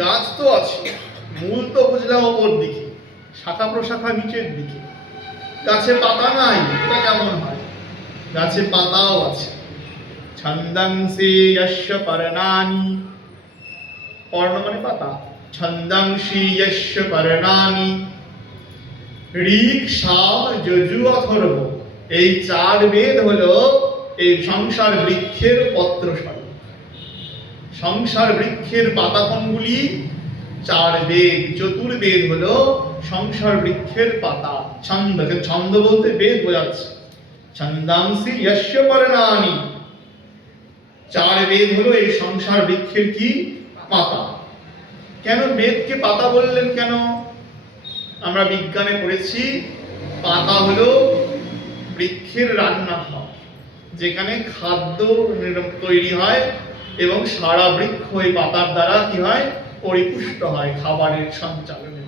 গাছ তো আছে, মূল তো বুঝলাম ওপর দিকে, শাখা প্রশাখা নিচের দিকে। গাছে পাতা নাই, এটা কেমন হয়? গাছে পাতাও আছে। ছন্দাংসি যস্য পর্ণানি, পর্ণ মানে পাতা। ছন্দাংসি যস্য পর্ণানি ঋক্ সাম যজু অথর্ব, এই চার বেদ হলো এই সংসার বৃক্ষের পত্রস্বরূপ। সংসার বৃক্ষের পাতা কোনগুলি? চার বেদ, চতুর্বেদ হলো সংসার বৃক্ষের পাতা। ছন্দ, ছন্দ বলতে বেদ বোঝাচ্ছে। ছন্দাংসি যস্য পর্ণানি, চার বেদ হলো এই সংসার বৃক্ষের কি? পাতা। কেন বেদকে পাতা বললেন কেন? আমরা বিজ্ঞানে পড়েছি পাতা হলো বৃক্ষের রান্নাঘর, যেখানে খাদ্য তৈরি হয় এবং সারা বৃক্ষ এই পাতার দ্বারা কি হয়? পরিপুষ্ট হয় খাবারের সঞ্চালনে।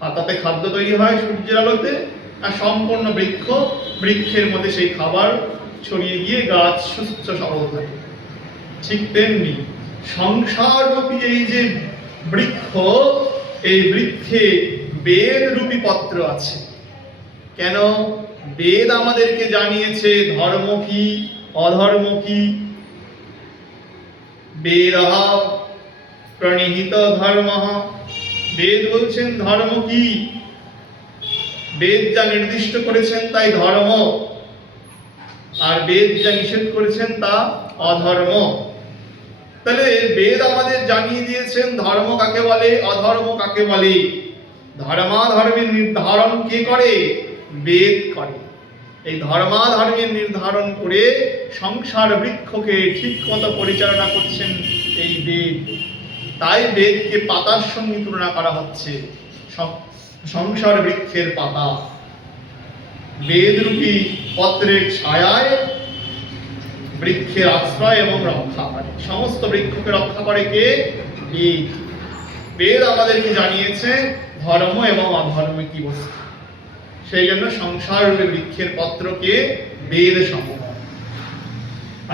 পাতাতে খাদ্য তৈরি হয় সূর্যের আলোতে, আর সম্পূর্ণ বৃক্ষের মধ্যে সেই খাবার ছড়িয়ে গিয়ে গাছ সুস্থ সবল থাকে। ঠিক তেমনি সংসার রূপী এই যে বৃক্ষ, এই বৃক্ষে বেদ রূপী পত্র আছে। কেন? বেদ আমাদেরকে জানিয়েছে ধর্ম কি অধর্ম কি। বেদঃ প্রণীহিত ধর্মঃ, বেদ বলছেন ধর্ম কি, বেদ যা নির্দিষ্ট করেছেন তাই ধর্ম, আর বেদ যা নিষেধ করেছেন তা অধর্ম। তাহলে বেদ আমাদের জানিয়ে দিয়েছেন ধর্ম কাকে বলে, অধর্ম কাকে বলে। ধর্মাধর্মের নির্ধারণ কে করে? বেদ করে। এই ধর্মাধর্মের নির্ধারণ করে সংসার বৃক্ষকে ঠিক মতো পরিচালনা করছেন এই বেদ। তাই বেদকে পাতার সঙ্গে তুলনা করা হচ্ছে। সংসার বৃক্ষের পাতা বেদরূপী পত্রের ছায়ায় বৃক্ষের আশ্রয় এবং রক্ষা করে। সমস্ত বৃক্ষকে রক্ষা করে কে? বেদ। বেদ আমাদেরকে জানিয়েছে ধর্ম এবং অধর্ম কি বস্তু। সেই জন্য সংসার বৃক্ষের পত্রকে বেদ সমূহ।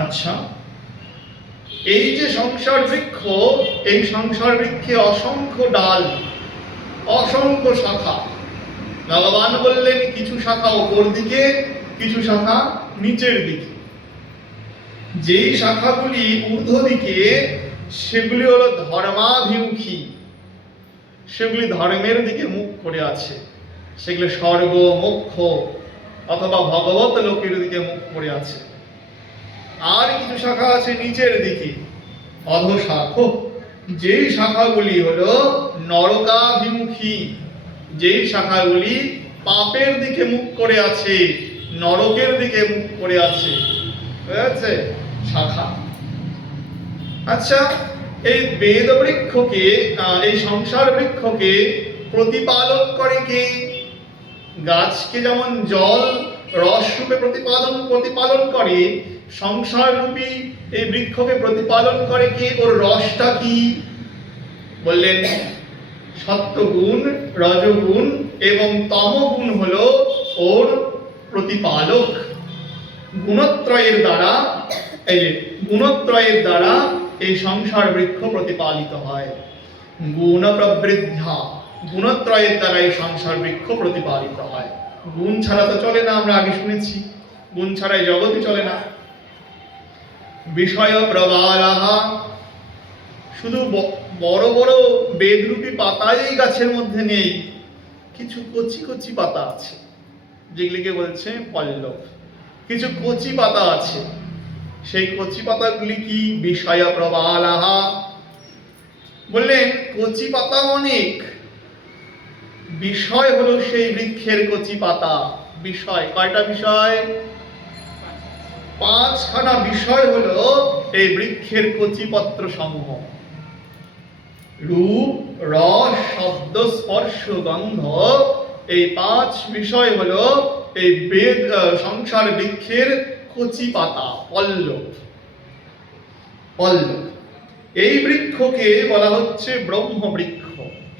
আচ্ছা, এই যে সংসার বৃক্ষ, এই সংসার বৃক্ষে অসংখ্য ডাল, অসংখ্য শাখা। ভগবান বললেন কিছু শাখা ওপর দিকে, কিছু শাখা নিচের দিকে। যেই শাখাগুলি ঊর্ধ্ব দিকে সেগুলি হলো ধর্মাভিমুখী, সেগুলি ধর্মের দিকে মুখ করে আছে। সেগুলো স্বর্গ, মোক্ষ অথবা ভগবত লোকের দিকে মুখ করে আছে। আর কিছু শাখা আছে নিচের দিকে, অধঃশাখ, যেই শাখাগুলি হলো নরকাভিমুখী, যেই শাখাগুলি পাপের দিকে মুখ করে আছে, নরকের দিকে মুখ করে আছে। বুঝেছে? শাখা। আচ্ছা, এই বেদ বৃক্ষকে, এই সংসার বৃক্ষকে প্রতিপালন করে কে? গাছকে যেমন জল রস রূপে প্রতিপালন করে, সংসার রূপী এই বৃক্ষকে প্রতিপালন করে কে? ওর রসটা কি? বললেন সত্ত্বগুণ, রজগুণ এবং তমগুণ হলো ওর প্রতিপালক। গুণত্রয়ের দ্বারা, এই গুণত্রয়ের দ্বারা এই সংসার বৃক্ষ প্রতিপালিত হয়। গুণ প্রবৃদ্ধা, গুণত্রয়ের দ্বারা এই সংসার বৃক্ষ প্রতিপালিত হয়। গুণ ছাড়া তো চলে না, আমরা আগে শুনেছি, গুণ ছাড়াই জগৎই চলে না। বিষয় প্রবালাহা, শুধু বড় বড় বেদরূপী পাতাই এই গাছের মধ্যে নেই, কিছু কচি কচি পাতা আছে, যেগুলিকে বলছে পল্লব। কিছু কচি পাতা আছে, সেই কচি পাতাগুলি কি? বিষয় প্রবালাহা। বললেন কচি পাতা অনেক, বিষয় হলো সেই বৃক্ষের কচি পাতা। বিষয় কয়টা? বিষয় পাঁচখানা বিষয় হলো এই বৃক্ষের কচি পত্র সমূহ। রূপ, রস, শব্দ, স্পর্শ, গন্ধ, এই পাঁচ বিষয় হলো এই বেদ সংসার বৃক্ষের কচি পাতা, পল্লব। পল্লব, এই বৃক্ষকে বলা হচ্ছে ব্রহ্ম বৃক্ষ।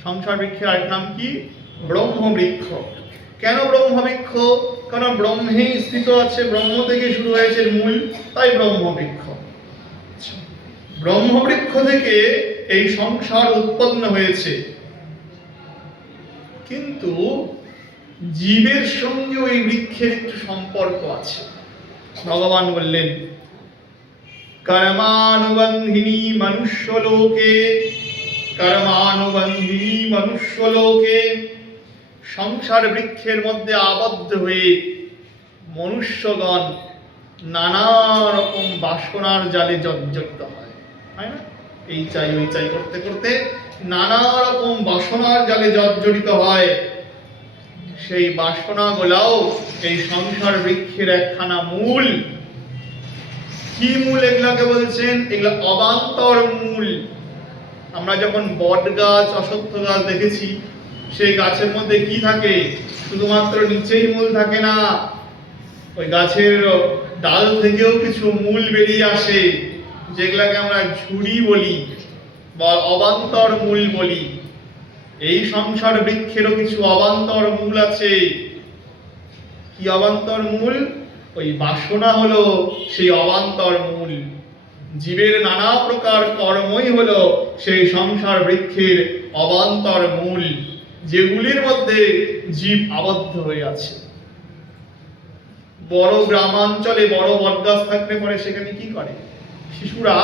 সংসার বৃক্ষের আরেক নাম কি? ব্রহ্ম বৃক্ষ। কেন ব্রহ্ম বৃক্ষ? কারণ ব্রহ্মেই স্থিত আছে, ব্রহ্ম থেকে শুরু হয়েছে মূল, তাই ব্রহ্ম বৃক্ষ। ব্রহ্ম বৃক্ষ থেকে এই সংসার উৎপন্ন হয়েছে, কিন্তু জীবের সঙ্গে ওই বৃক্ষের একটু সম্পর্ক আছে। ভগবান বললেন কর্মানুবন্ধিনী মনুষ্যলোকে, কর্মানুবন্ধিনী মনুষ্যলোকে, সংসার বৃক্ষের মধ্যে আবদ্ধ হয়ে মনুষ্যগণ নানা রকম বাসনার জালে জর্জরিত হয়, হয় না? এই চাই ওই চাই করতে করতে নানা রকম বাসনার জালে জর্জরিত হয়। সেই বাসনা গুলাও এই সংসার বৃক্ষের একখানা মূল। কি মূল এগুলাকে বলছেন? এগুলা অবান্তর মূল। আমরা যখন বট গাছ, অশ্বত্থ গাছ দেখেছি, সেই গাছের মধ্যে কি থাকে? শুধুমাত্র নিচেই মূল থাকে না, ওই গাছের ডাল থেকেও কিছু মূল বেরিয়ে আসে, যেগুলাকে আমরা ঝুড়ি বলি বা অবান্তর মূল বলি। এই সংসার বৃক্ষেরও কিছু অবান্তর মূল আছে। কি অবান্তর মূল? ওই বাসনা হলো সেই অবান্তর মূল। জীবের নানা প্রকার কর্মই হলো সেই সংসার বৃক্ষের অবান্তর মূল, যেগুলির মধ্যে জীব আবদ্ধ হয়ে আছে। বড় গ্রামাঞ্চলে বড় বটগাছ থাকলে পরে সেখানে কি করে? শিশুরা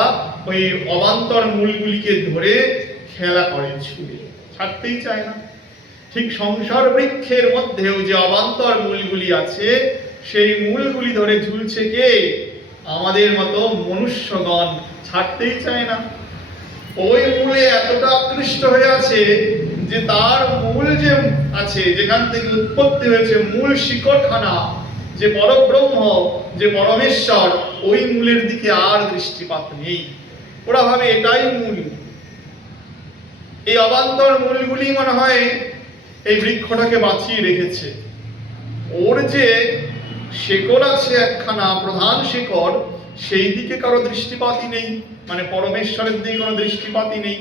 ওই অবান্তর মূলগুলিকে ধরে খেলা করে, ছুঁড়ে, ছাড়তেই চায় না। ঠিক সংসার বৃক্ষের মধ্যেও যে অবান্তর মূলগুলি আছে, সেই মূলগুলি ধরে ঝুলছে কে? আমাদের মতো মনুষ্যগণ, ছাড়তেই চায় না। ওই মূলে এতটা আকৃষ্ট হয়ে আছে যে তার মূল যে আছে, যেখান থেকে উৎপত্তি হয়েছে, মূল শিকড়খানা, যে পরব্রহ্ম, যে পরমেশ্বর, ওই মূলের দিকে আর দৃষ্টিপাত নেই। ওরা ভাবে এটাই মূল। এই অবান্তর মূলগুলি মনে হয় এই বৃক্ষটাকে বাঁচিয়ে রেখেছে। ওর যে শেকড় আছে একখানা, প্রধান শেকড়, সেই দিকে কারো দৃষ্টিপাতই নেই, মানে পরমেশ্বরের দিকে কোনো দৃষ্টিপাতই নেই।